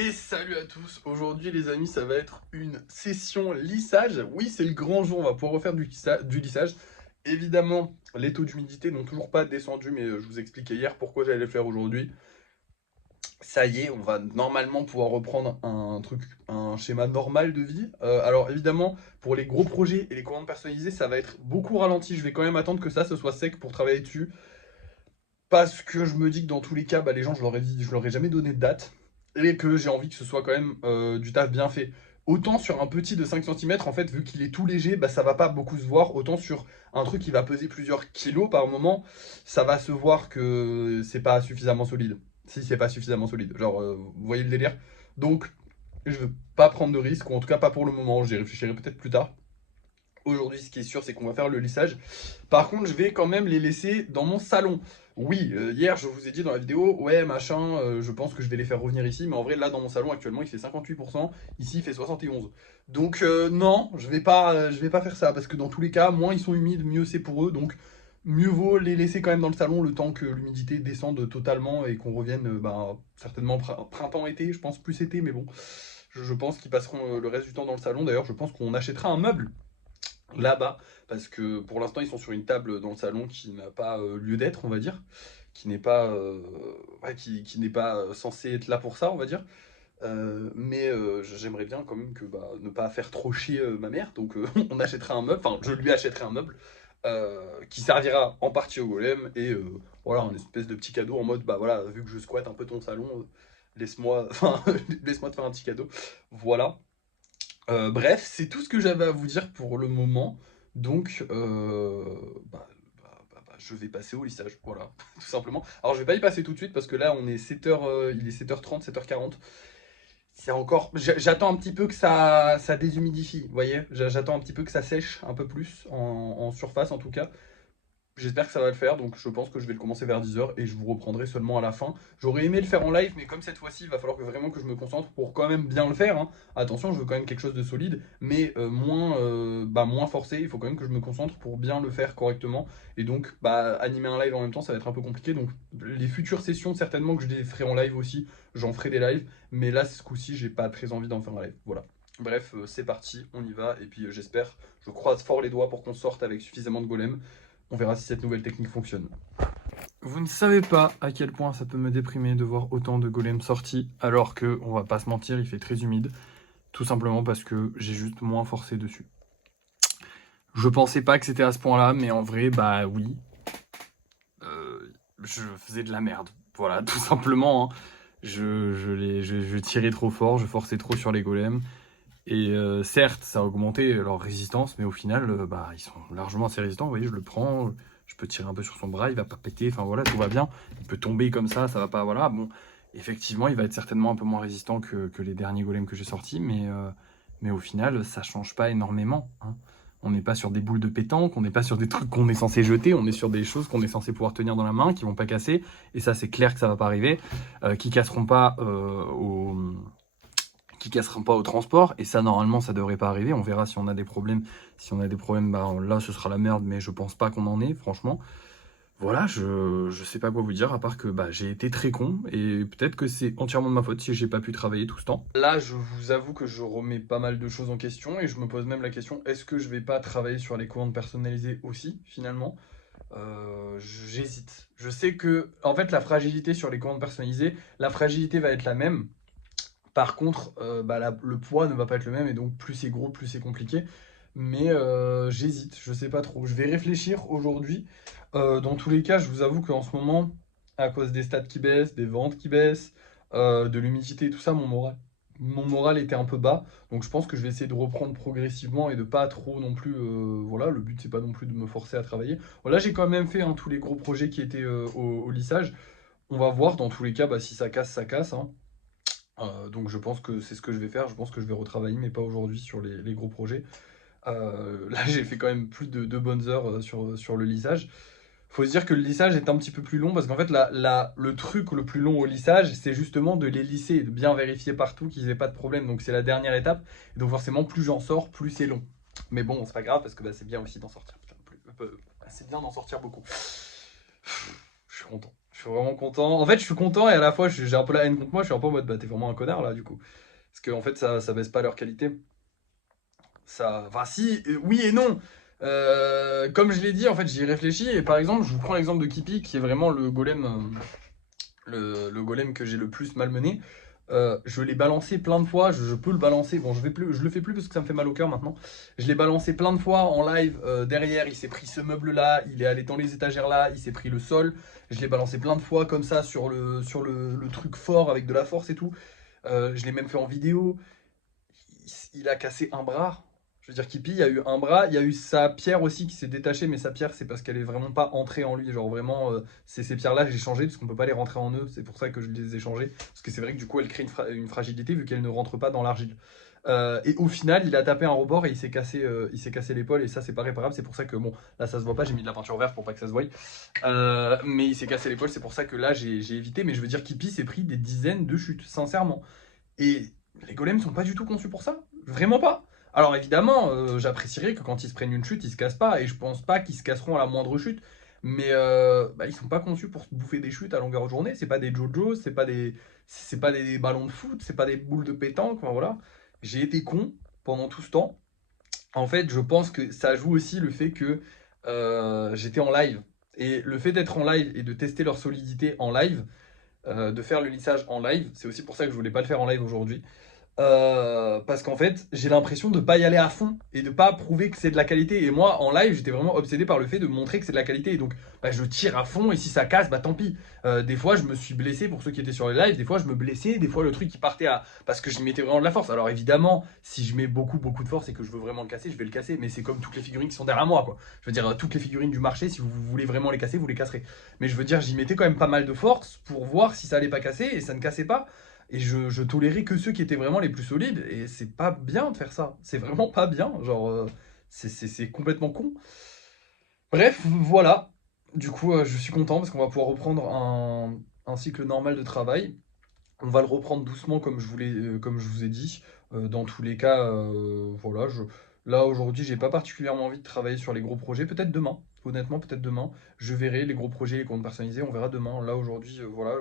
Et salut à tous, aujourd'hui les amis ça va être une session lissage. Oui, c'est le grand jour, on va pouvoir refaire du lissage. Évidemment les taux d'humidité n'ont toujours pas descendu, mais je vous expliquais hier pourquoi j'allais le faire aujourd'hui. Ça y est, on va normalement pouvoir reprendre un schéma normal de vie. Alors évidemment, pour les gros projets et les commandes personnalisées, ça va être beaucoup ralenti. Je vais quand même attendre que ça se soit sec pour travailler dessus. Parce que je me dis que dans tous les cas, les gens, je leur ai jamais donné de date. Et que j'ai envie que ce soit quand même du taf bien fait. Autant sur un petit de 5 centimètres, en fait, vu qu'il est tout léger, ça va pas beaucoup se voir. Autant sur un truc qui va peser plusieurs kilos par moment, ça va se voir que c'est pas suffisamment solide. Si c'est pas suffisamment solide. Genre, vous voyez le délire? Donc, je veux pas prendre de risques, ou en tout cas pas pour le moment. J'y réfléchirai peut-être plus tard. Aujourd'hui, ce qui est sûr, c'est qu'on va faire le lissage. Par contre, je vais quand même les laisser dans mon salon. Oui, hier, je vous ai dit dans la vidéo, ouais, machin, je pense que je vais les faire revenir ici. Mais en vrai, là, dans mon salon, actuellement, il fait 58%. Ici, il fait 71%. Donc, non, je vais pas faire ça. Parce que dans tous les cas, moins ils sont humides, mieux c'est pour eux. Donc, mieux vaut les laisser quand même dans le salon le temps que l'humidité descende totalement et qu'on revienne certainement printemps-été. Je pense plus été, mais bon. Je pense qu'ils passeront le reste du temps dans le salon. D'ailleurs, je pense qu'on achètera un meuble là-bas, parce que pour l'instant ils sont sur une table dans le salon qui n'a pas lieu d'être, on va dire, qui n'est pas, ouais, qui n'est pas censé être là pour ça, on va dire. Mais j'aimerais bien quand même que ne pas faire trop chier ma mère, donc on achètera un meuble, enfin je lui achèterai un meuble qui servira en partie au golem et voilà, un espèce de petit cadeau en mode voilà, vu que je squatte un peu ton salon, laisse-moi, enfin laisse-moi te faire un petit cadeau, voilà. Bref, c'est tout ce que j'avais à vous dire pour le moment. Donc, je vais passer au lissage. Voilà, tout simplement. Alors, je vais pas y passer tout de suite parce que là, on est 7h, il est 7h30, 7h40. C'est encore. J'attends un petit peu que ça déshumidifie. Vous voyez? J'attends un petit peu que ça sèche un peu plus, en surface en tout cas. J'espère que ça va le faire, donc je pense que je vais le commencer vers 10h et je vous reprendrai seulement à la fin. J'aurais aimé le faire en live, mais comme cette fois-ci, il va falloir vraiment que je me concentre pour quand même bien le faire, hein. Attention, je veux quand même quelque chose de solide, mais moins forcé. Il faut quand même que je me concentre pour bien le faire correctement. Et donc, animer un live en même temps, ça va être un peu compliqué. Donc, les futures sessions, certainement que je les ferai en live aussi. J'en ferai des lives, mais là, ce coup-ci, j'ai pas très envie d'en faire un live. Voilà. Bref, c'est parti, on y va. Et puis, j'espère, je croise fort les doigts pour qu'on sorte avec suffisamment de golems. On verra si cette nouvelle technique fonctionne. Vous ne savez pas à quel point ça peut me déprimer de voir autant de golems sortis, alors que, on va pas se mentir, il fait très humide. Tout simplement parce que j'ai juste moins forcé dessus. Je pensais pas que c'était à ce point-là, mais en vrai, oui. Je faisais de la merde. Voilà, tout simplement. Hein. Je tirais trop fort, je forçais trop sur les golems. Et certes, ça a augmenté leur résistance, mais au final, ils sont largement assez résistants. Vous voyez, je le prends, je peux tirer un peu sur son bras, il va pas péter, enfin voilà, tout va bien. Il peut tomber comme ça va pas, voilà. Bon, effectivement, il va être certainement un peu moins résistant que les derniers golems que j'ai sortis, mais au final, ça change pas énormément. Hein. On n'est pas sur des boules de pétanque, on n'est pas sur des trucs qu'on est censé jeter, on est sur des choses qu'on est censé pouvoir tenir dans la main, qui vont pas casser, et ça c'est clair que ça va pas arriver, qui casseront pas qui casseront pas au transport, et ça normalement ça devrait pas arriver. On verra si on a des problèmes. Si on a des problèmes, là ce sera la merde, mais je pense pas qu'on en ait, franchement. Voilà, je sais pas quoi vous dire, à part que j'ai été très con, et peut-être que c'est entièrement de ma faute si j'ai pas pu travailler tout ce temps. Là, je vous avoue que je remets pas mal de choses en question, et je me pose même la question, est-ce que je vais pas travailler sur les commandes personnalisées aussi, finalement? J'hésite. Je sais que, en fait, la fragilité sur les commandes personnalisées, la fragilité va être la même. Par contre, le poids ne va pas être le même et donc plus c'est gros, plus c'est compliqué. Mais j'hésite, je sais pas trop. Je vais réfléchir aujourd'hui. Dans tous les cas, je vous avoue qu'en ce moment, à cause des stats qui baissent, des ventes qui baissent, de l'humidité, tout ça, mon moral était un peu bas. Donc je pense que je vais essayer de reprendre progressivement et de pas trop non plus. Voilà, le but c'est pas non plus de me forcer à travailler. Voilà, j'ai quand même fait tous les gros projets qui étaient au lissage. On va voir dans tous les cas si ça casse, ça casse. Hein. Donc je pense que c'est ce que je vais faire. Je pense que je vais retravailler, mais pas aujourd'hui sur les gros projets. Là, j'ai fait quand même plus de 2 bonnes heures sur le lissage. Faut se dire que le lissage est un petit peu plus long parce qu'en fait, le truc le plus long au lissage, c'est justement de les lisser et de bien vérifier partout qu'ils n'aient pas de problème. Donc c'est la dernière étape. Et donc forcément, plus j'en sors, plus c'est long. Mais bon, c'est pas grave parce que c'est bien aussi d'en sortir. Putain, c'est bien d'en sortir beaucoup. Je suis content. Je suis vraiment content. En fait, je suis content et à la fois, j'ai un peu la haine contre moi. Je suis un peu en mode, bah, t'es vraiment un connard là, du coup. Parce qu'en fait, ça baisse pas leur qualité. Ça, enfin, si, oui et non. Comme je l'ai dit, en fait, j'y réfléchis. Et par exemple, je vous prends l'exemple de Kipi, qui est vraiment le golem, le golem que j'ai le plus malmené. Je l'ai balancé plein de fois, je peux le balancer. Bon, je le fais plus parce que ça me fait mal au cœur maintenant. Je l'ai balancé plein de fois en live. Derrière, il s'est pris ce meuble-là, il est allé dans les étagères là, il s'est pris le sol. Je l'ai balancé plein de fois comme ça sur le truc fort avec de la force et tout. Je l'ai même fait en vidéo. Il a cassé un bras. Je veux dire, Kipi, il y a eu un bras, il y a eu sa pierre aussi qui s'est détachée, mais sa pierre, c'est parce qu'elle est vraiment pas entrée en lui. Genre vraiment, c'est ces pierres-là que j'ai changées parce qu'on peut pas les rentrer en eux. C'est pour ça que je les ai changées. Parce que c'est vrai que du coup, elles créent une fragilité vu qu'elles ne rentrent pas dans l'argile. Et au final, il a tapé un rebord et il s'est cassé l'épaule et ça, c'est pas réparable. C'est pour ça que, bon, là, ça se voit pas. J'ai mis de la peinture verte pour pas que ça se voie. Mais il s'est cassé l'épaule. C'est pour ça que là, j'ai évité. Mais je veux dire, Kipi s'est pris des dizaines de chutes, sincèrement. Et les golems sont pas du tout conçus pour ça. Vraiment pas. Alors évidemment, j'apprécierais que quand ils se prennent une chute, ils se cassent pas. Et je pense pas qu'ils se casseront à la moindre chute. Mais bah, ils sont pas conçus pour se bouffer des chutes à longueur de journée. C'est pas des JoJo, c'est pas des ballons de foot, c'est pas des boules de pétanque. Enfin, voilà. J'ai été con pendant tout ce temps. En fait, je pense que ça joue aussi le fait que j'étais en live. Et le fait d'être en live et de tester leur solidité en live, de faire le lissage en live, c'est aussi pour ça que je voulais pas le faire en live aujourd'hui. Parce qu'en fait, j'ai l'impression de pas y aller à fond et de pas prouver que c'est de la qualité. Et moi, en live, j'étais vraiment obsédé par le fait de montrer que c'est de la qualité. Et donc, bah, je tire à fond et si ça casse, bah tant pis. Des fois, je me suis blessé pour ceux qui étaient sur les lives. Des fois, je me blessais. Des fois, le truc il partait à parce que j'y mettais vraiment de la force. Alors évidemment, si je mets beaucoup de force et que je veux vraiment le casser, je vais le casser. Mais c'est comme toutes les figurines qui sont derrière moi, quoi. Je veux dire, toutes les figurines du marché, si vous voulez vraiment les casser, vous les casserez. Mais je veux dire, j'y mettais quand même pas mal de force pour voir si ça allait pas casser et ça ne cassait pas. Et je tolérais que ceux qui étaient vraiment les plus solides. Et c'est pas bien de faire ça. C'est vraiment pas bien. Genre, c'est complètement con. Bref, voilà. Du coup, je suis content parce qu'on va pouvoir reprendre un cycle normal de travail. On va le reprendre doucement comme je vous ai dit. Dans tous les cas, voilà. Là, aujourd'hui, j'ai pas particulièrement envie de travailler sur les gros projets. Peut-être demain. Honnêtement, peut-être demain. Je verrai les gros projets, les comptes personnalisés. On verra demain. Là, aujourd'hui, voilà.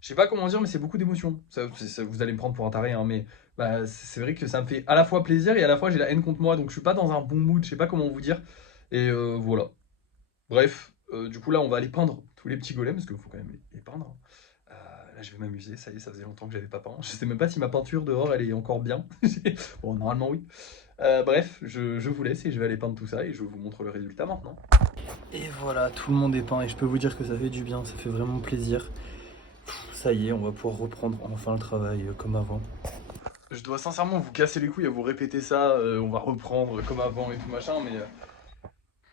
Je sais pas comment dire, mais c'est beaucoup d'émotions. Vous allez me prendre pour un taré, hein, mais bah, c'est vrai que ça me fait à la fois plaisir et à la fois j'ai la haine contre moi. Donc, je suis pas dans un bon mood. Je sais pas comment vous dire. Et voilà. Bref, du coup, là, on va aller peindre tous les petits golems parce qu'il faut quand même les peindre. Là, je vais m'amuser. Ça y est, ça faisait longtemps que j'avais pas peint. Je sais même pas si ma peinture dehors, elle est encore bien. Bon, normalement, oui. Bref, je vous laisse et je vais aller peindre tout ça et je vous montre le résultat maintenant. Et voilà, tout le monde est peint et je peux vous dire que ça fait du bien, ça fait vraiment plaisir. Ça y est, on va pouvoir reprendre enfin le travail comme avant. Je dois sincèrement vous casser les couilles à vous répéter ça, on va reprendre comme avant et tout machin, mais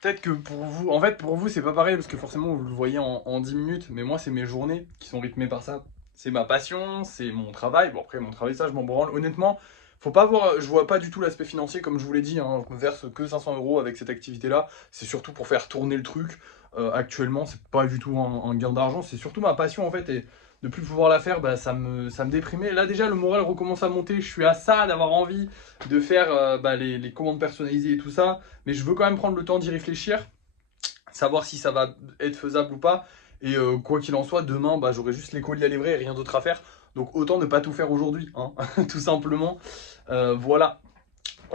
peut-être que pour vous, en fait pour vous c'est pas pareil parce que forcément vous le voyez en 10 minutes, mais moi c'est mes journées qui sont rythmées par ça. C'est ma passion, c'est mon travail. Bon après mon travail ça je m'en branle. Honnêtement, faut pas voir, je vois pas du tout l'aspect financier comme je vous l'ai dit, hein, je me verse que 500 € avec cette activité-là. C'est surtout pour faire tourner le truc. Actuellement c'est pas du tout un gain d'argent, c'est surtout ma passion en fait et de plus pouvoir la faire, bah, ça me déprimait. Là déjà le moral recommence à monter, je suis à ça d'avoir envie de faire bah, les commandes personnalisées et tout ça, mais je veux quand même prendre le temps d'y réfléchir, savoir si ça va être faisable ou pas. Et quoi qu'il en soit, demain, bah, j'aurai juste les colis à livrer et rien d'autre à faire. Donc autant ne pas tout faire aujourd'hui, hein, tout simplement. Voilà,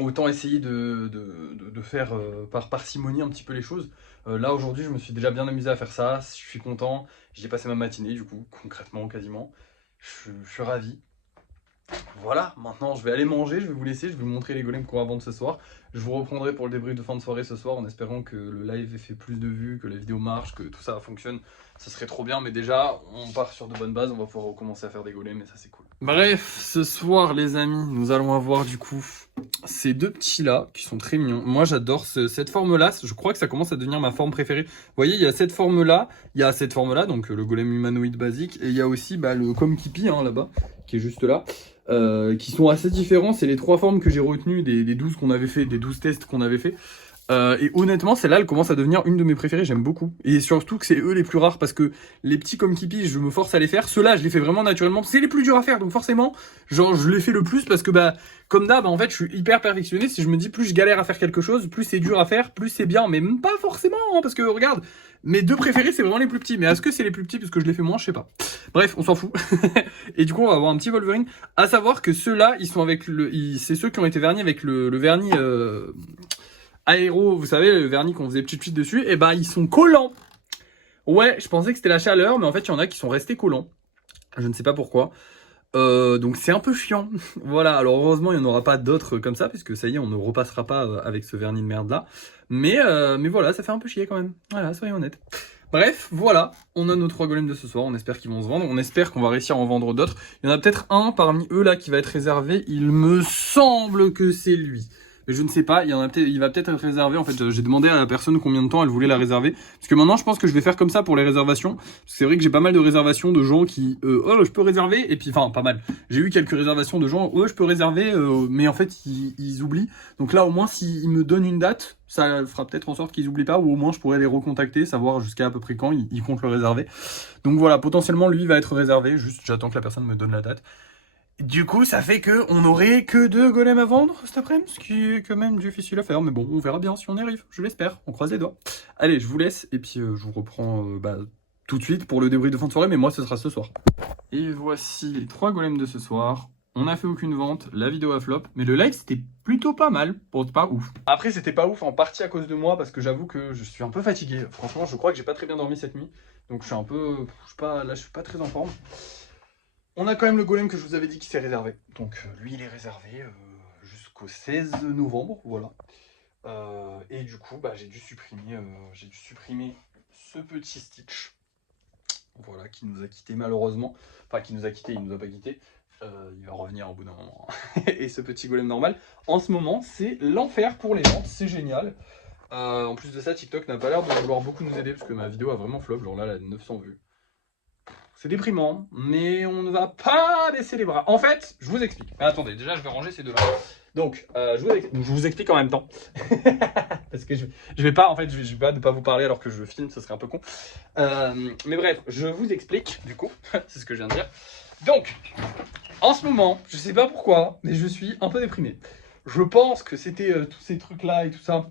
autant essayer de faire par parcimonie un petit peu les choses. Là aujourd'hui, je me suis déjà bien amusé à faire ça, je suis content. J'y ai passé ma matinée, du coup, concrètement, quasiment. Je suis ravi. Voilà, maintenant je vais aller manger, je vais vous laisser, je vais vous montrer les golems qu'on va vendre ce soir. Je vous reprendrai pour le débrief de fin de soirée ce soir en espérant que le live ait fait plus de vues, que la vidéo marche, que tout ça fonctionne. Ça serait trop bien, mais déjà on part sur de bonnes bases, on va pouvoir recommencer à faire des golems et ça c'est cool. Bref, ce soir les amis, nous allons avoir du coup ces deux petits là qui sont très mignons. Moi j'adore cette forme là, je crois que ça commence à devenir ma forme préférée. Vous voyez, il y a cette forme là, donc le golem humanoïde basique, et il y a aussi bah, le comme Kipi hein, là-bas, qui est juste là. Qui sont assez différents. C'est les trois formes que j'ai retenues des 12 qu'on avait fait, des 12 tests qu'on avait fait. Et honnêtement, celle-là, elle commence à devenir une de mes préférées, j'aime beaucoup. Et surtout que c'est eux les plus rares, parce que les petits comme Kipi, je me force à les faire. Ceux-là, je les fais vraiment naturellement, c'est les plus durs à faire, donc forcément, genre, je les fais le plus, parce que, bah, comme d'hab, en fait, je suis hyper perfectionniste, si je me dis, plus je galère à faire quelque chose, plus c'est dur à faire, plus c'est bien, mais même pas forcément, hein, parce que, regarde, mes deux préférés, c'est vraiment les plus petits, mais est-ce que c'est les plus petits parce que je les fais moins, je sais pas. Bref, on s'en fout. Et du coup, on va avoir un petit Wolverine, à savoir que ceux-là, ils sont avec c'est ceux qui ont été vernis avec le vernis, aéro, vous savez, le vernis qu'on faisait petit dessus, et ben ils sont collants. Ouais, je pensais que c'était la chaleur, mais en fait, il y en a qui sont restés collants. Je ne sais pas pourquoi. Donc c'est un peu chiant. Voilà, alors heureusement, il n'y en aura pas d'autres comme ça, puisque ça y est, on ne repassera pas avec ce vernis de merde là. Mais voilà, ça fait un peu chier quand même. Voilà, soyons honnêtes. Bref, voilà, on a nos 3 golems de ce soir, on espère qu'ils vont se vendre, on espère qu'on va réussir à en vendre d'autres. Il y en a peut-être un parmi eux là qui va être réservé, il me semble que c'est lui. Mais je ne sais pas, il va peut-être être réservé. En fait, j'ai demandé à la personne combien de temps elle voulait la réserver. Parce que maintenant, je pense que je vais faire comme ça pour les réservations. Parce que c'est vrai que j'ai pas mal de réservations de gens qui, oh, je peux réserver. Et puis, enfin, pas mal. J'ai eu quelques réservations de gens, je peux réserver, mais en fait, ils oublient. Donc là, au moins, s'ils me donnent une date, ça fera peut-être en sorte qu'ils oublient pas. Ou au moins, je pourrais les recontacter, savoir jusqu'à à peu près quand ils comptent le réserver. Donc voilà, potentiellement, lui va être réservé. Juste, j'attends que la personne me donne la date. Du coup, ça fait que on n'aurait que 2 golems à vendre cet après-midi, ce qui est quand même difficile à faire, mais bon, on verra bien si on y arrive, je l'espère, on croise les doigts. Allez, je vous laisse, et puis je vous reprends tout de suite pour le débrief de fin de soirée, mais moi ce sera ce soir. Et voici les 3 golems de ce soir. On n'a fait aucune vente, la vidéo a flop, mais le live c'était plutôt pas mal, pour pas ouf. Après c'était pas ouf en partie à cause de moi, parce que j'avoue que je suis un peu fatigué. Franchement, je crois que j'ai pas très bien dormi cette nuit, donc je suis un peu, je suis pas très en forme. On a quand même le golem que je vous avais dit qui s'est réservé. Donc lui, il est réservé jusqu'au 16 novembre, voilà. Et du coup, bah, j'ai dû supprimer ce petit Stitch. Voilà, qui nous a quitté malheureusement. Enfin, qui nous a quitté, il nous a pas quitté. Il va revenir au bout d'un moment. Et ce petit golem normal, en ce moment, c'est l'enfer pour les ventes, c'est génial. En plus de ça, TikTok n'a pas l'air de vouloir beaucoup nous aider, parce que ma vidéo a vraiment flop, genre là, elle a 900 vues. C'est déprimant, mais on ne va pas baisser les bras. En fait, je vous explique. Mais attendez, déjà, je vais ranger ces deux-là. Donc, je vous explique en même temps. Parce que je vais pas, en fait, je vais pas ne pas vous parler alors que je filme, ce serait un peu con. Mais bref, je vous explique, du coup. C'est ce que je viens de dire. Donc, en ce moment, je sais pas pourquoi, mais je suis un peu déprimé. Je pense que c'était tous ces trucs-là et tout ça,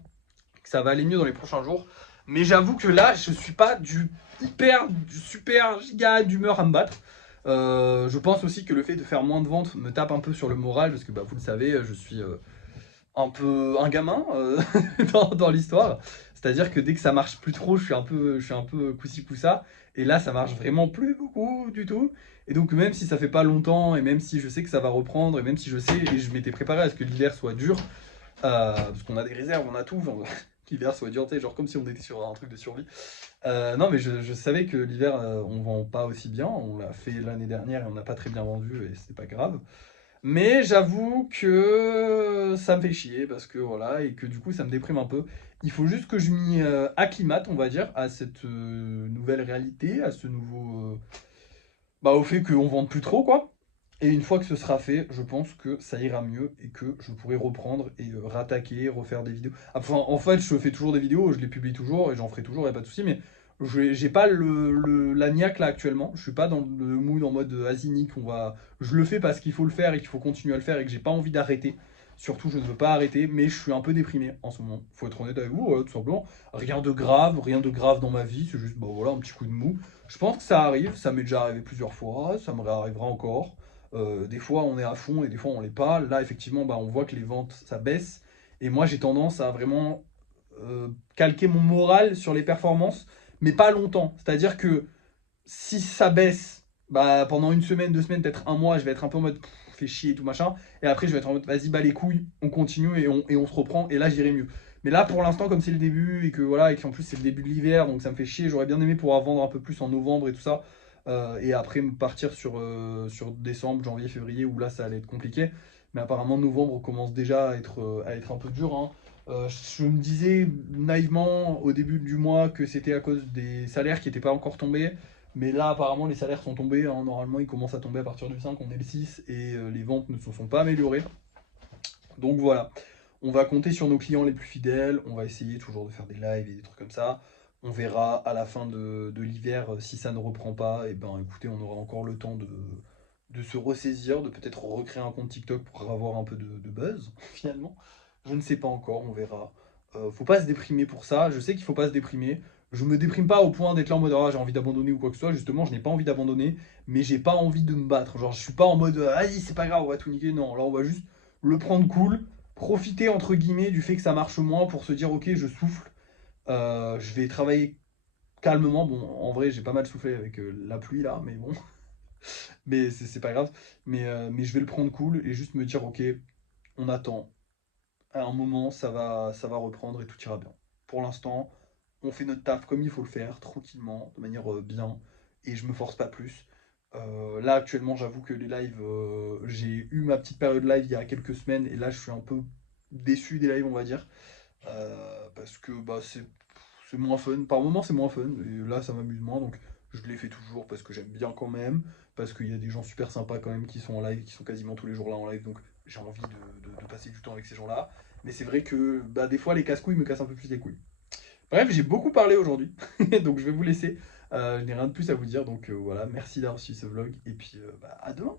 que ça va aller mieux dans les prochains jours. Mais j'avoue que là, je suis pas du super giga d'humeur à me battre. Je pense aussi que le fait de faire moins de ventes me tape un peu sur le moral, parce que bah, vous le savez, je suis un peu un gamin dans l'histoire. C'est-à-dire que dès que ça marche plus trop, je suis un peu coussi coussa. Et là, ça marche vraiment plus beaucoup du tout. Et donc, même si ça fait pas longtemps, et même si je sais que ça va reprendre, et même si je sais, et je m'étais préparé à ce que l'hiver soit dur, parce qu'on a des réserves, on a tout, genre, l'hiver soit dur, genre comme si on était sur un truc de survie. Non, mais je savais que l'hiver, on vend pas aussi bien. On l'a fait l'année dernière et on n'a pas très bien vendu et c'est pas grave. Mais j'avoue que ça me fait chier parce que voilà, et que du coup ça me déprime un peu. Il faut juste que je m'y acclimate, on va dire, à cette nouvelle réalité, à ce nouveau. Bah, au fait qu'on vende plus trop, quoi. Et une fois que ce sera fait, je pense que ça ira mieux et que je pourrai reprendre et rattaquer, refaire des vidéos. Enfin, en fait, je fais toujours des vidéos, je les publie toujours et j'en ferai toujours, il n'y a pas de souci, mais j'ai pas la niaque là actuellement. Je suis pas dans le mood en mode asinique. Je le fais parce qu'il faut le faire et qu'il faut continuer à le faire et que j'ai pas envie d'arrêter. Surtout, je ne veux pas arrêter, mais je suis un peu déprimé en ce moment. Faut être honnête avec vous, tout simplement. Rien de grave dans ma vie, c'est juste, bah voilà, un petit coup de mou. Je pense que ça arrive, ça m'est déjà arrivé plusieurs fois, ça me réarrivera encore. Des fois on est à fond et des fois on l'est pas. Là effectivement bah, on voit que les ventes ça baisse. Et moi j'ai tendance à vraiment calquer mon moral sur les performances, mais pas longtemps. C'est-à-dire que si ça baisse, bah, pendant une semaine, 2 semaines, peut-être un mois, je vais être un peu en mode fait chier et tout machin. Et après je vais être en mode vas-y bah les couilles, on continue et on se reprend et là j'irai mieux. Mais là, pour l'instant, comme c'est le début et que voilà, et qu'en plus c'est le début de l'hiver, donc ça me fait chier. J'aurais bien aimé pouvoir vendre un peu plus en novembre et tout ça, et après me partir sur décembre, janvier, février, où là ça allait être compliqué. Mais apparemment, novembre commence déjà à être un peu dur, hein. Je me disais naïvement au début du mois que c'était à cause des salaires qui n'étaient pas encore tombés. Mais là, apparemment, les salaires sont tombés, hein. Normalement, ils commencent à tomber à partir du 5, on est le 6, et les ventes ne se sont pas améliorées. Donc voilà. On va compter sur nos clients les plus fidèles, on va essayer toujours de faire des lives et des trucs comme ça. On verra à la fin de l'hiver si ça ne reprend pas. Et ben écoutez, on aura encore le temps de se ressaisir, de peut-être recréer un compte TikTok pour avoir un peu de buzz, finalement. Je ne sais pas encore, on verra. Faut pas se déprimer pour ça. Je sais qu'il faut pas se déprimer. Je me déprime pas au point d'être là en mode ah, j'ai envie d'abandonner ou quoi que ce soit. Justement, je n'ai pas envie d'abandonner, mais j'ai pas envie de me battre. Genre, je suis pas en mode vas-y, c'est pas grave, on va tout niquer. Non, là, on va juste le prendre cool, profiter entre guillemets du fait que ça marche moins pour se dire ok, je souffle, je vais travailler calmement. Bon, en vrai, j'ai pas mal soufflé avec la pluie là, mais bon, mais c'est pas grave. Mais je vais le prendre cool et juste me dire ok, on attend. À un moment, ça va reprendre et tout ira bien. Pour l'instant, on fait notre taf comme il faut le faire, tranquillement, de manière bien, et je me force pas plus. Là, actuellement, j'avoue que les lives, j'ai eu ma petite période live il y a quelques semaines, et là, je suis un peu déçu des lives, on va dire, parce que bah, c'est moins fun. Par moments, c'est moins fun, et là, ça m'amuse moins, donc je les fais toujours parce que j'aime bien quand même, parce qu'il y a des gens super sympas quand même qui sont en live, qui sont quasiment tous les jours là en live, donc j'ai envie de passer du temps avec ces gens-là. Mais c'est vrai que bah, des fois, les casse-couilles me cassent un peu plus les couilles. Bref, j'ai beaucoup parlé aujourd'hui, donc je vais vous laisser. Je n'ai rien de plus à vous dire, donc voilà, merci d'avoir suivi ce vlog, et puis bah, à demain.